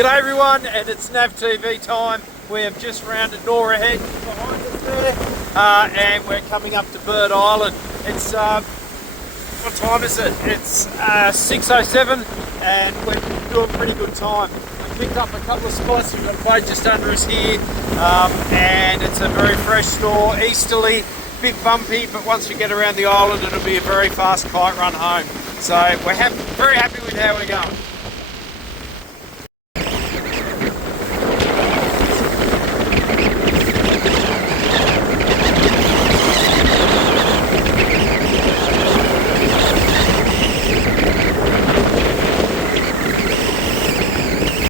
G'day everyone, and it's Nav TV time. We have just rounded Nora Head behind us there, and we're coming up to Bird Island. It's, what time is it? It's 6:07, and we're doing pretty good time. We picked up a couple of spots. We've got a boat just under us here, and it's a very fresh store, easterly, bit bumpy, but once we get around the island, it'll be a very fast kite run home. So we're very happy with how we're going.